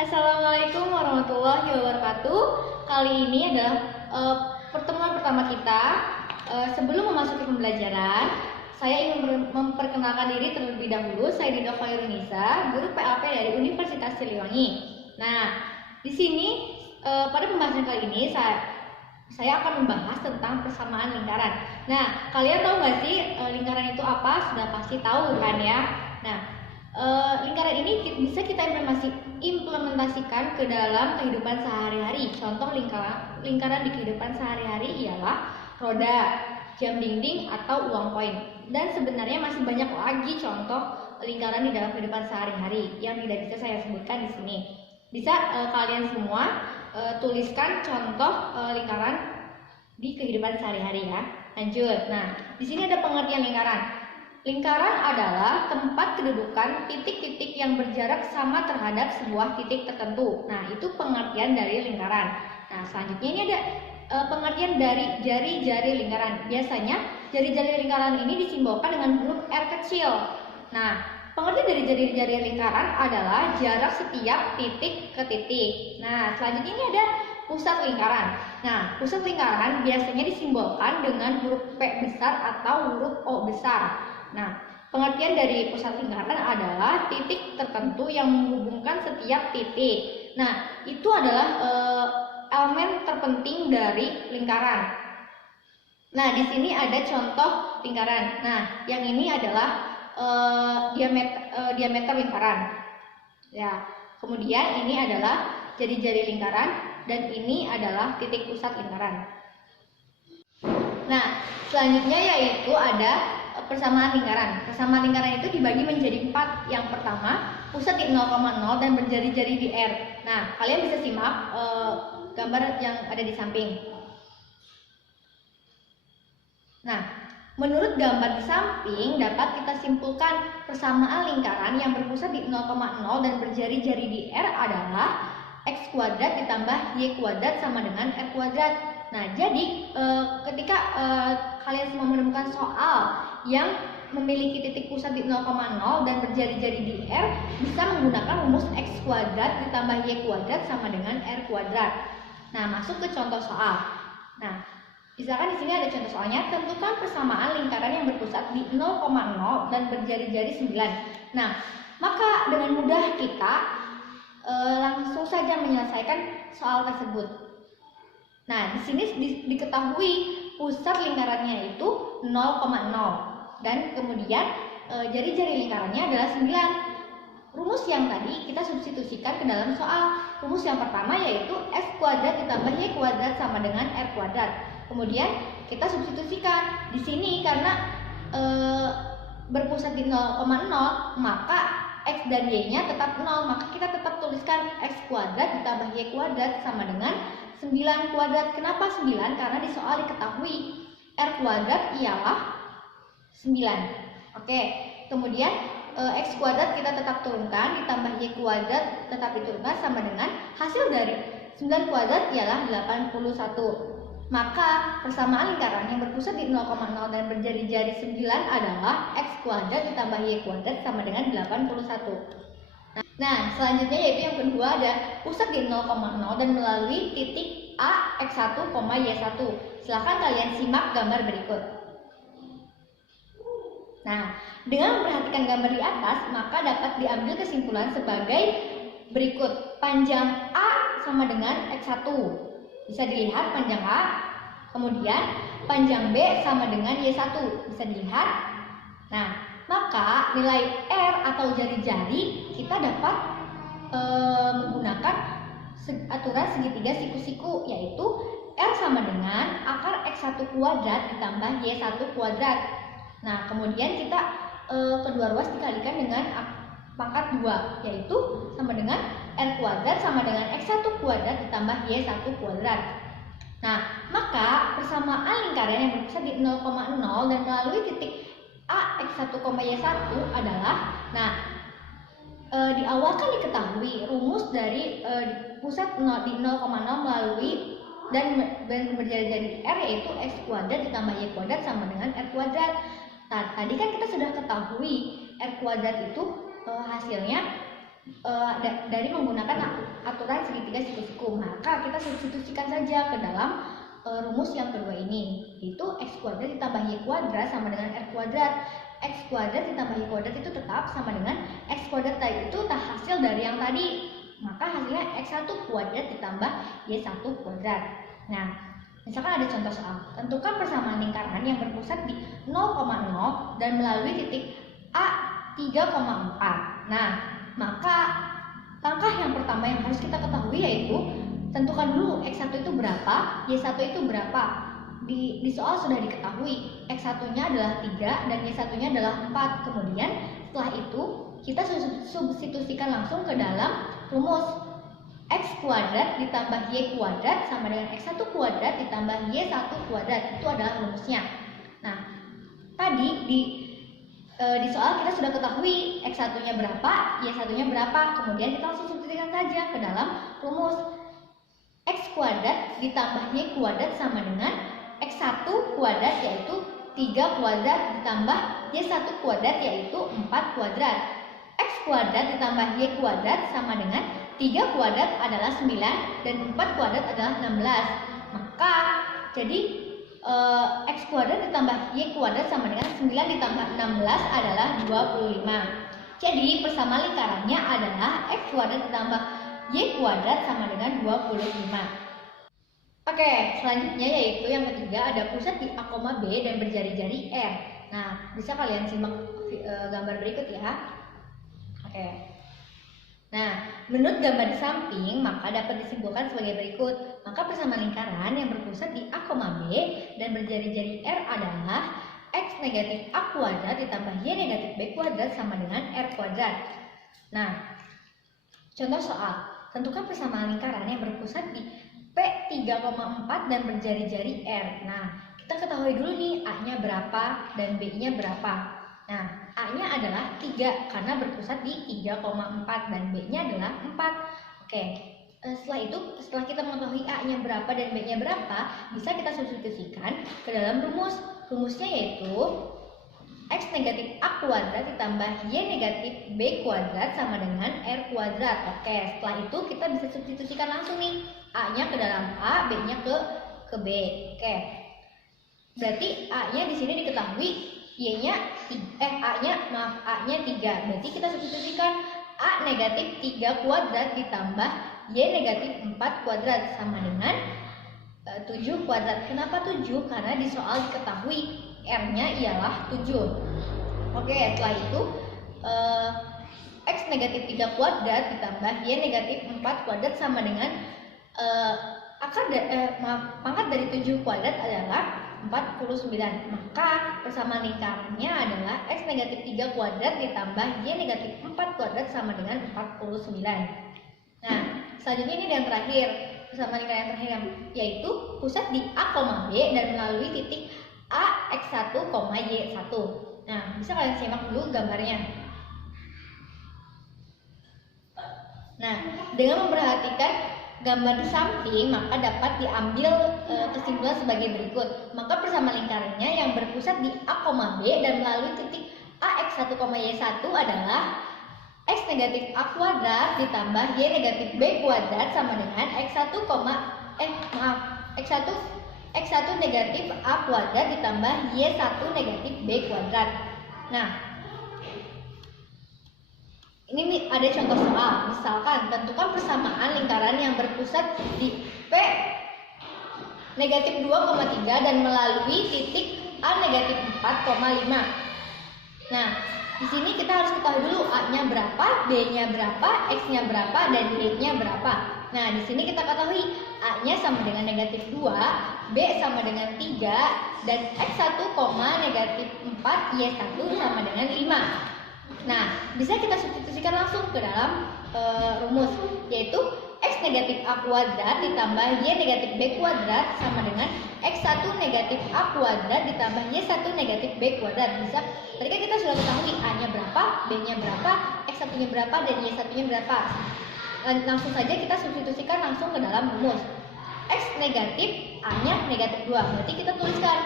Assalamualaikum warahmatullahi wabarakatuh. Kali ini adalah pertemuan pertama kita. Sebelum memasuki pembelajaran, saya ingin memperkenalkan diri terlebih dahulu. Saya Dinda Khairunisa, guru PAP dari Universitas Siliwangi. Nah, di sini pada pembahasan kali ini saya akan membahas tentang persamaan lingkaran. Nah, kalian tahu nggak sih lingkaran itu apa? Sudah pasti tahu kan ya. Nah, lingkaran ini bisa kita implementasikan ke dalam kehidupan sehari-hari. Contoh lingkaran di kehidupan sehari-hari ialah roda, jam dinding, atau uang koin. Dan sebenarnya masih banyak lagi contoh lingkaran di dalam kehidupan sehari-hari yang tidak bisa saya sebutkan di sini. Bisa kalian semua tuliskan contoh lingkaran di kehidupan sehari-hari ya. Lanjut. Nah, di sini ada pengertian lingkaran. Lingkaran adalah tempat kedudukan titik-titik yang berjarak sama terhadap sebuah titik tertentu. Nah, itu pengertian dari lingkaran. Nah, selanjutnya ini ada pengertian dari jari-jari lingkaran. Biasanya jari-jari lingkaran ini disimbolkan dengan huruf R kecil. Nah, pengertian dari jari-jari lingkaran adalah jarak setiap titik ke titik. Nah, selanjutnya ini ada pusat lingkaran. Nah, pusat lingkaran biasanya disimbolkan dengan huruf P besar atau huruf O besar. Nah, pengertian dari pusat lingkaran adalah titik tertentu yang menghubungkan setiap titik. Nah, itu adalah elemen terpenting dari lingkaran. Nah, di sini ada contoh lingkaran. Nah, yang ini adalah diameter lingkaran. Ya, kemudian ini adalah jari-jari lingkaran dan ini adalah titik pusat lingkaran. Nah, selanjutnya yaitu ada persamaan lingkaran. Persamaan lingkaran itu dibagi menjadi 4. Yang pertama, pusat di 0,0 dan berjari-jari di R. Nah, kalian bisa simak gambar yang ada di samping. Nah, menurut gambar di samping dapat kita simpulkan persamaan lingkaran yang berpusat di 0,0 dan berjari-jari di R adalah X kuadrat ditambah Y kuadrat sama dengan R kuadrat. Nah, jadi ketika kalian semua menemukan soal yang memiliki titik pusat di 0,0 dan berjari-jari di R, bisa menggunakan rumus X kuadrat ditambah Y kuadrat sama dengan R kuadrat. Nah, masuk ke contoh soal. Nah, misalkan di sini ada contoh soalnya, tentukan persamaan lingkaran yang berpusat di 0,0 dan berjari-jari 9. Nah, maka dengan mudah kita langsung saja menyelesaikan soal tersebut. Nah, di sini diketahui pusat lingkarannya itu 0,0 dan kemudian jari-jari lingkarannya adalah 9. Rumus yang tadi kita substitusikan ke dalam soal. Rumus yang pertama yaitu S kuadrat ditambah Y kuadrat sama dengan R kuadrat. Kemudian kita substitusikan di sini karena berpusat di 0,0, maka X dan Y-nya tetap 0, maka kita tetap tuliskan X kuadrat ditambah Y kuadrat sama dengan 9 kuadrat. Kenapa 9? Karena di soal diketahui R kuadrat ialah 9. Oke, kemudian X kuadrat kita tetap turunkan ditambah Y kuadrat tetap diturunkan sama dengan hasil dari 9 kuadrat ialah 81. Maka persamaan lingkaran yang berpusat di 0,0 dan berjari-jari 9 adalah X kuadrat ditambah Y kuadrat sama dengan 81. Nah, selanjutnya yaitu yang kedua ada pusat di 0,0 dan melalui titik A, X1, Y1. Silahkan kalian simak gambar berikut. Nah, dengan memperhatikan gambar di atas, maka dapat diambil kesimpulan sebagai berikut. Panjang A sama dengan X1. Bisa dilihat panjang A, kemudian panjang B sama dengan Y1. Bisa dilihat. Nah, maka nilai R atau jari-jari kita dapat menggunakan aturan segitiga siku-siku, yaitu R sama dengan akar X1 kuadrat ditambah Y1 kuadrat. Nah, kemudian kita kedua ruas dikalikan dengan pangkat 2, yaitu sama dengan R kuadrat sama dengan X1 kuadrat ditambah Y1 kuadrat. Nah, maka persamaan lingkaran yang berpusat di 0,0 dan melalui titik A, X1, Y1 adalah, nah, di awal kan diketahui rumus dari pusat di 0,0 melalui dan berjari-jari R yaitu X kuadrat ditambah Y kuadrat sama dengan R kuadrat. Nah, tadi kan kita sudah ketahui R kuadrat itu hasilnya dari menggunakan aturan segitiga siku-siku. Maka kita substitusikan saja ke dalam rumus yang kedua ini, yaitu x kuadrat ditambah y kuadrat sama dengan r kuadrat. X kuadrat ditambah y kuadrat itu tetap sama dengan x kuadrat tadi, itu hasil dari yang tadi. Maka hasilnya x1 kuadrat ditambah y1 kuadrat. Nah, misalkan ada contoh soal, tentukan persamaan lingkaran yang berpusat di 0,0 dan melalui titik A 3,4. Nah, maka langkah yang pertama yang harus kita ketahui yaitu tentukan dulu x1 itu berapa, y1 itu berapa. Di soal sudah diketahui x1-nya adalah 3 dan y1-nya adalah 4. Kemudian setelah itu kita substitusikan langsung ke dalam rumus x kuadrat ditambah y kuadrat sama dengan x1 kuadrat ditambah y1 kuadrat. Itu adalah rumusnya. Nah, tadi di soal kita sudah ketahui x1-nya berapa, y1-nya berapa. Kemudian kita langsung substitusikan saja ke dalam rumus x kuadrat ditambah y kuadrat sama dengan x1 kuadrat yaitu 3 kuadrat ditambah y1 kuadrat yaitu 4 kuadrat. X kuadrat ditambah y kuadrat sama dengan 3 kuadrat adalah 9 dan 4 kuadrat adalah 16. Maka jadi x kuadrat ditambah y kuadrat sama dengan 9 ditambah 16 adalah 25. Jadi persamaan lingkarannya adalah x kuadrat ditambah y kuadrat sama dengan 25. Oke, selanjutnya yaitu yang ketiga, ada pusat di A, B dan berjari-jari R. Nah, bisa kalian simak gambar berikut ya. Oke. Nah, menurut gambar di samping, maka dapat disimpulkan sebagai berikut. Maka persamaan lingkaran yang berpusat di A, B dan berjari-jari R adalah x negatif A kuadrat ditambah y negatif B kuadrat sama dengan R kuadrat. Nah, contoh soal, tentukan persamaan lingkaran yang berpusat di P 3,4 dan berjari-jari R. Nah, kita ketahui dulu nih A-nya berapa dan B-nya berapa. Nah, A-nya adalah 3 karena berpusat di 3,4 dan B-nya adalah 4. Oke, setelah kita mengetahui A-nya berapa dan B-nya berapa, bisa kita substitusikan ke dalam rumus. Rumusnya yaitu x negatif A kuadrat ditambah y negatif B kuadrat sama dengan R kuadrat. Oke, setelah itu kita bisa substitusikan langsung nih. A-nya ke dalam A, B-nya ke B. Oke. Berarti A-nya di sini diketahui, A-nya 3. Berarti kita substitusikan A negatif 3 kuadrat ditambah Y negatif 4 kuadrat sama dengan 7 kuadrat. Kenapa 7? Karena di soal diketahui R-nya ialah 7. Oke, setelah itu X negatif 3 kuadrat ditambah Y negatif 4 kuadrat sama dengan pangkat dari 7 kuadrat adalah 49. Maka persamaan lingkarannya adalah X negatif 3 kuadrat ditambah Y negatif 4 kuadrat sama dengan 49. Nah, selanjutnya ini yang terakhir, persamaan lingkaran yang terakhir yaitu pusat di A, B dan melalui titik A, X1, Y1. Nah, bisa kalian simak dulu gambarnya. Nah, dengan memperhatikan gambar di samping, maka dapat diambil kesimpulan sebagai berikut. Maka persamaan lingkarannya yang berpusat di A, B dan melalui titik A, X1, Y1 adalah X negatif A kuadrat ditambah Y negatif B kuadrat sama dengan X1 negatif A kuadrat ditambah Y1 negatif B kuadrat. Nah, ini ada contoh soal. Misalkan tentukan persamaan lingkaran yang berpusat di P negatif 2,3 dan melalui titik A negatif 4,5. Nah, di sini kita harus ketahui dulu A-nya berapa, B-nya berapa, X-nya berapa, dan Y-nya berapa. Nah, di sini kita ketahui A-nya sama dengan negatif 2, B sama dengan 3, dan X1, negatif 4, Y1 sama dengan 5. Nah, bisa kita substitusikan langsung ke dalam rumus, yaitu X negatif A kuadrat ditambah Y negatif B kuadrat sama dengan X1 negatif A kuadrat ditambah Y1 negatif B kuadrat. Bisa, tadi kan kita sudah ketahui A-nya berapa, B-nya berapa, X1-nya berapa, dan Y1-nya berapa. Langsung saja kita substitusikan langsung ke dalam rumus. X negatif, A-nya negatif 2. Berarti kita tuliskan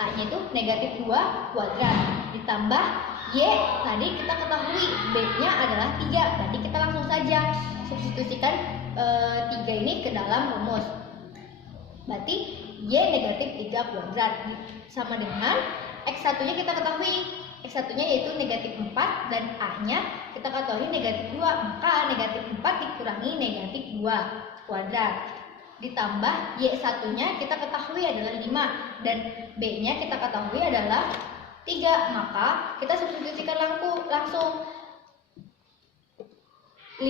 A-nya itu negatif 2 kuadrat ditambah Y, tadi kita ketahui B-nya adalah 3. Tadi kita langsung saja substitusikan 3 ini ke dalam rumus. Berarti Y negatif 3 kuadrat sama dengan X1-nya kita ketahui. X1-nya yaitu negatif 4 dan A-nya kita ketahui negatif 2. Maka negatif 4 dikurangi negatif 2 kuadrat. Ditambah Y1-nya kita ketahui adalah 5 dan B-nya kita ketahui adalah 3. Maka kita substitusikan langsung 5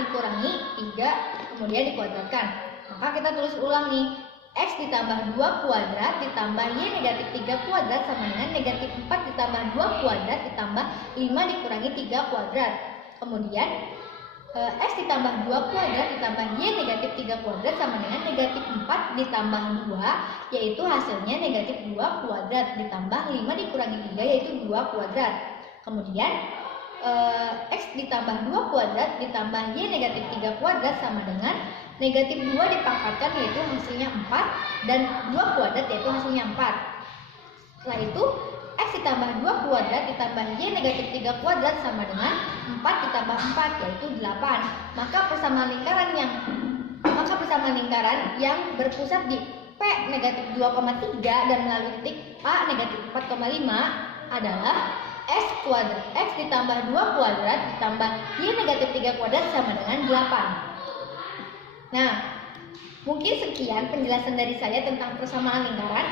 dikurangi 3 kemudian dikuadratkan. Maka kita tulis ulang nih, X ditambah 2 kuadrat ditambah Y negatif 3 kuadrat sama dengan negatif 4 ditambah 2 kuadrat ditambah 5 dikurangi 3 kuadrat. Kemudian X ditambah 2 kuadrat ditambah Y negatif 3 kuadrat sama dengan negatif 4 ditambah 2, yaitu hasilnya negatif 2 kuadrat ditambah 5 dikurangi 3 yaitu 2 kuadrat. Kemudian X ditambah 2 kuadrat ditambah Y negatif 3 kuadrat sama dengan negatif 2 dipangkatkan yaitu hasilnya 4 dan 2 kuadrat yaitu hasilnya 4. Setelah itu X ditambah 2 kuadrat ditambah Y negatif 3 kuadrat sama dengan 4 ditambah 4 yaitu 8. Maka persamaan lingkaran yang berpusat di P negatif 2,3 dan melalui titik A negatif 4,5 adalah X ditambah 2 kuadrat ditambah Y negatif 3 kuadrat sama dengan 8. Nah, mungkin sekian penjelasan dari saya tentang persamaan lingkaran.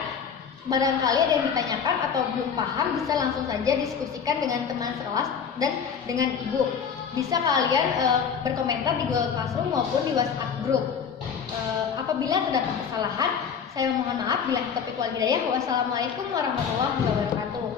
Barangkali ada yang ditanyakan atau belum paham, bisa langsung saja diskusikan dengan teman sekelas dan dengan ibu. Bisa kalian berkomentar di Google Classroom maupun di WhatsApp group. Apabila terdapat kesalahan, saya mohon maaf. Bila taufiq wal hidayah. Wassalamualaikum warahmatullahi wabarakatuh.